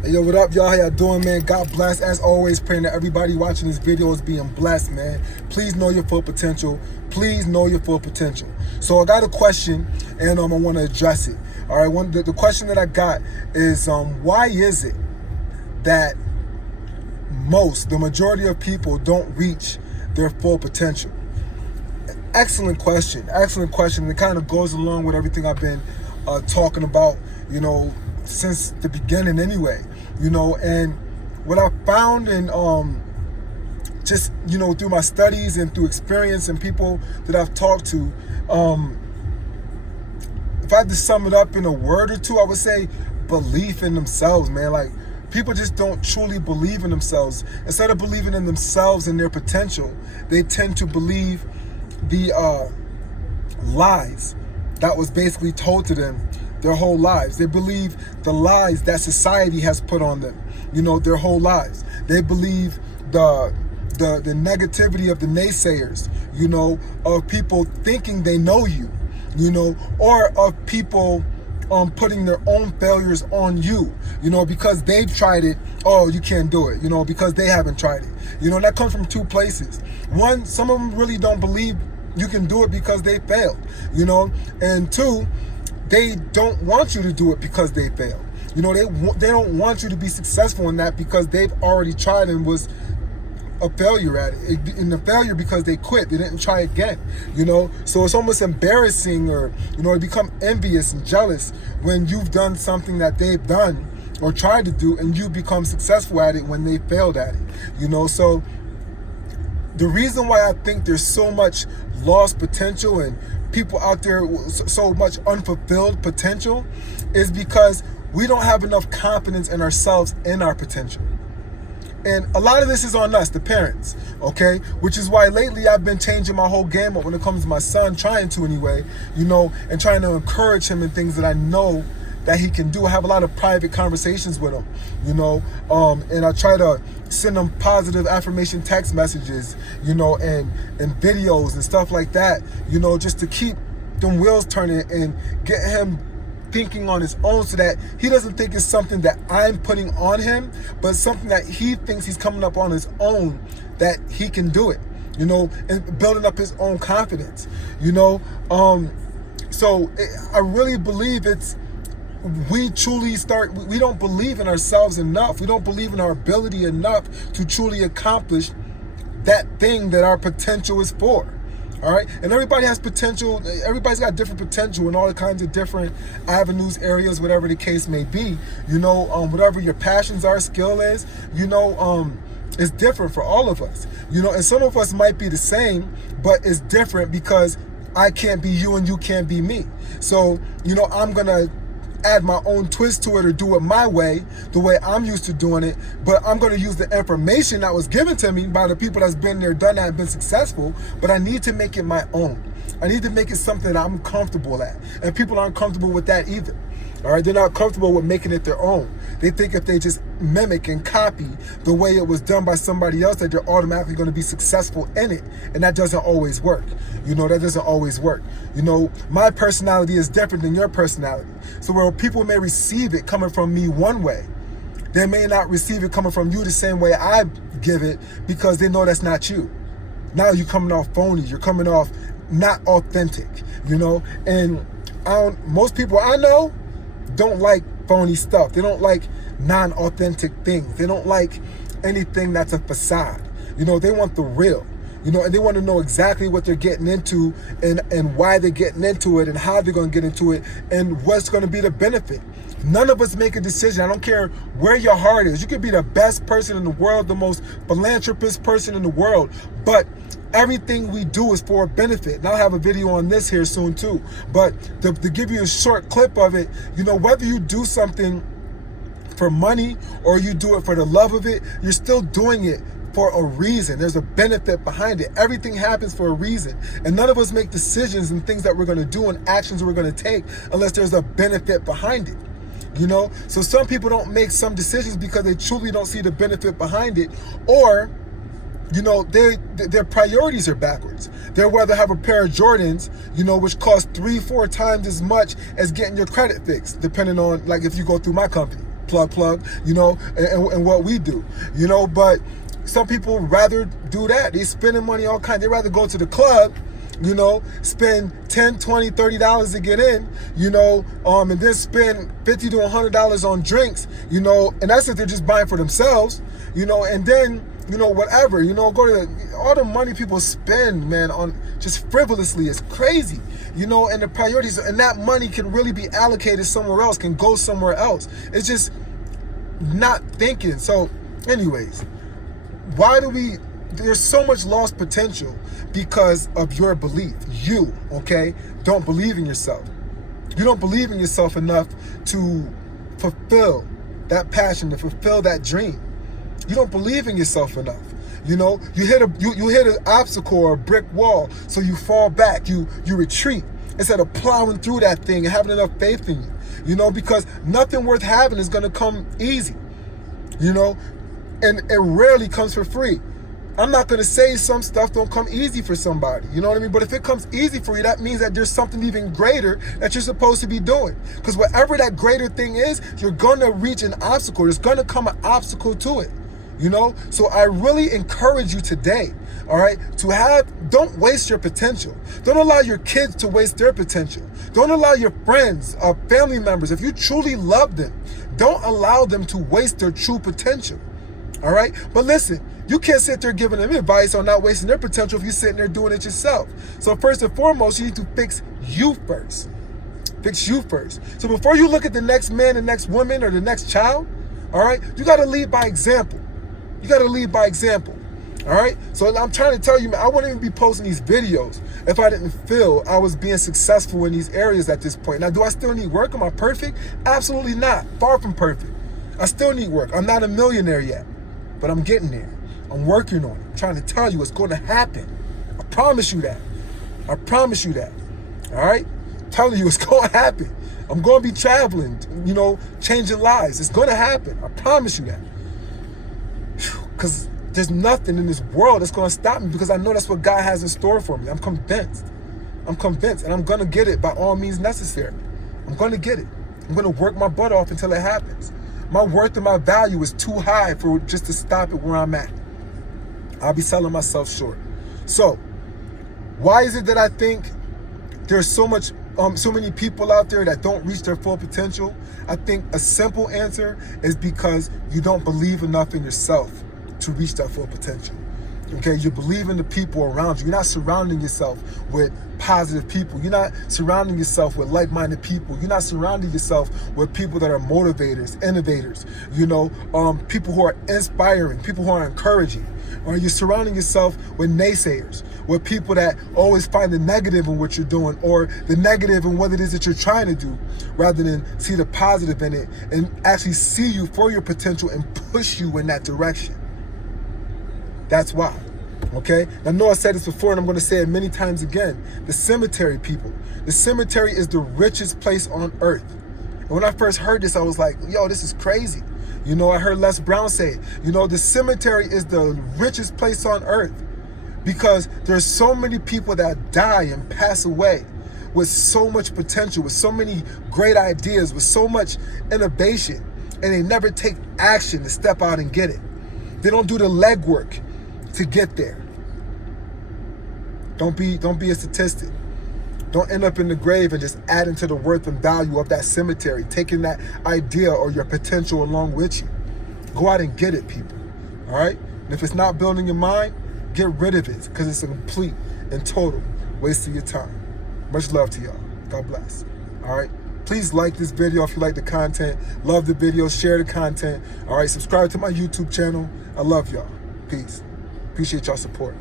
Hey, yo, what up, y'all? How y'all doing, man? God bless. As always, praying that everybody watching this video is being blessed, man. Please know your full potential. Please know your full potential. So I got a question, and I want to address it. All right, the question that I got is, why is it that the majority of people don't reach their full potential? Excellent question. Excellent question. It kind of goes along with everything I've been talking about, since the beginning anyway, and what I found in just, through my studies and through experience and people that I've talked to, if I had to sum it up in a word or two, I would say belief in themselves, man. Like, people just don't truly believe in themselves. Instead of believing in themselves and their potential, they tend to believe the lies that was basically told to them their whole lives. They believe the lies that society has put on them, their whole lives. They believe the negativity of the naysayers, of people thinking they know you, or of people putting their own failures on you, because they've tried it. Oh, you can't do it, because they haven't tried it. That comes from two places. One, some of them really don't believe you can do it because they failed, and two, they don't want you to do it because they failed. They don't want you to be successful in that because they've already tried and was a failure at it. And a failure because they quit. They didn't try again. So it's almost embarrassing, or they become envious and jealous when you've done something that they've done or tried to do, and you become successful at it when they failed at it. So the reason why I think there's so much lost potential and people out there with so much unfulfilled potential is because we don't have enough confidence in ourselves and our potential. And a lot of this is on us, the parents, okay? Which is why lately I've been changing my whole game up when it comes to my son, trying to anyway, and trying to encourage him in things that I know that he can do. I have a lot of private conversations with him, and I try to send him positive affirmation text messages, and videos and stuff like that, just to keep them wheels turning and get him thinking on his own, so that he doesn't think it's something that I'm putting on him, but something that he thinks he's coming up on his own, that he can do it, and building up his own confidence, so I really believe we don't believe in ourselves enough. We don't believe in our ability enough to truly accomplish that thing that our potential is for. All right, and everybody has potential. Everybody's got different potential in all kinds of different avenues, areas, whatever the case may be. Whatever your passions are, skill is, it's different for all of us. And some of us might be the same, but it's different because I can't be you and you can't be me. So, I'm gonna add my own twist to it or do it my way, the way I'm used to doing it, but I'm going to use the information that was given to me by the people that's been there, done that, and been successful, but I need to make it my own. I need to make it something that I'm comfortable at, and people aren't comfortable with that either. All right, they're not comfortable with making it their own. They think if they just mimic and copy the way it was done by somebody else, that they're automatically going to be successful in it, and that doesn't always work. That doesn't always work. My personality is different than your personality. So where people may receive it coming from me one way, they may not receive it coming from you the same way I give it, because they know that's not you. Now you're coming off phony. You're coming off not authentic, and most people I know don't like phony stuff. They don't like non-authentic things. They don't like anything that's a facade. They want the real. And they want to know exactly what they're getting into, and why they're getting into it, and how they're going to get into it, and what's going to be the benefit. None of us make a decision. I don't care where your heart is. You could be the best person in the world, the most philanthropist person in the world, but everything we do is for a benefit. And I'll have a video on this here soon too. But to give you a short clip of it, whether you do something for money or you do it for the love of it, you're still doing it for a reason. There's a benefit behind it. Everything happens for a reason. And none of us make decisions and things that we're going to do and actions we're going to take unless there's a benefit behind it. So some people don't make some decisions because they truly don't see the benefit behind it, or their priorities are backwards. They'd rather have a pair of Jordans, which cost 3-4 times as much as getting your credit fixed, depending on, like, if you go through my company. plug, you know, and what we do, you know. But some people rather do that. They spending money all kinds. They rather go to the club, you know, spend $10, $20, $30 to get in, you know, and then spend $50 to $100 on drinks, you know, and that's if they're just buying for themselves, you know, and then, you know, whatever, you know, go to all the money people spend, man, on just frivolously is crazy, you know, and the priorities, and that money can really be allocated somewhere else, can go somewhere else. It's just not thinking. So anyways, there's so much lost potential because of your belief. You, okay, don't believe in yourself. You don't believe in yourself enough to fulfill that passion, to fulfill that dream. You don't believe in yourself enough. You know, you hit an obstacle or a brick wall, so you fall back, you retreat instead of plowing through that thing and having enough faith in you. You know, because nothing worth having is gonna come easy. You know, and it rarely comes for free. I'm not going to say some stuff don't come easy for somebody, you know what I mean? But if it comes easy for you, that means that there's something even greater that you're supposed to be doing. Because whatever that greater thing is, you're going to reach an obstacle. There's going to come an obstacle to it, you know? So I really encourage you today, all right, don't waste your potential. Don't allow your kids to waste their potential. Don't allow your friends, family members, if you truly love them, don't allow them to waste their true potential. All right. But listen, you can't sit there giving them advice on not wasting their potential if you're sitting there doing it yourself. So first and foremost, you need to fix you first. Fix you first. So before you look at the next man, the next woman, or the next child, all right, you got to lead by example. You got to lead by example. All right. So I'm trying to tell you, man, I wouldn't even be posting these videos if I didn't feel I was being successful in these areas at this point. Now, do I still need work? Am I perfect? Absolutely not. Far from perfect. I still need work. I'm not a millionaire yet. But I'm getting there. I'm working on it. I'm trying to tell you it's going to happen. I promise you that. I promise you that. All right? I'm telling you it's going to happen. I'm going to be traveling, you know, changing lives. It's going to happen. I promise you that. Because there's nothing in this world that's going to stop me, because I know that's what God has in store for me. I'm convinced. I'm convinced. And I'm going to get it by all means necessary. I'm going to get it. I'm going to work my butt off until it happens. My worth and my value is too high for just to stop it where I'm at. I'll be selling myself short. So, why is it that I think there's so many people out there that don't reach their full potential? I think a simple answer is because you don't believe enough in yourself to reach that full potential. Okay, you believe in the people around you. You're not surrounding yourself with positive people. You're not surrounding yourself with like-minded people. You're not surrounding yourself with people that are motivators, innovators, you know, people who are inspiring, people who are encouraging. Or you're surrounding yourself with naysayers, with people that always find the negative in what you're doing, or the negative in what it is that you're trying to do, rather than see the positive in it and actually see you for your potential and push you in that direction. That's why. Okay? I know I said this before, and I'm going to say it many times again. The cemetery, people. The cemetery is the richest place on earth. And when I first heard this, I was like, yo, this is crazy. You know, I heard Les Brown say it. You know, the cemetery is the richest place on earth, because there's so many people that die and pass away with so much potential, with so many great ideas, with so much innovation, and they never take action to step out and get it. They don't do the legwork to get there. Don't be a statistic. Don't end up in the grave and just adding to the worth and value of that cemetery, taking that idea or your potential along with you. Go out and get it, people. All right? And if it's not building your mind, get rid of it, because it's a complete and total waste of your time. Much love to y'all. God bless. All right? Please like this video if you like the content. Love the video. Share the content. All right? Subscribe to my YouTube channel. I love y'all. Peace. Appreciate y'all support.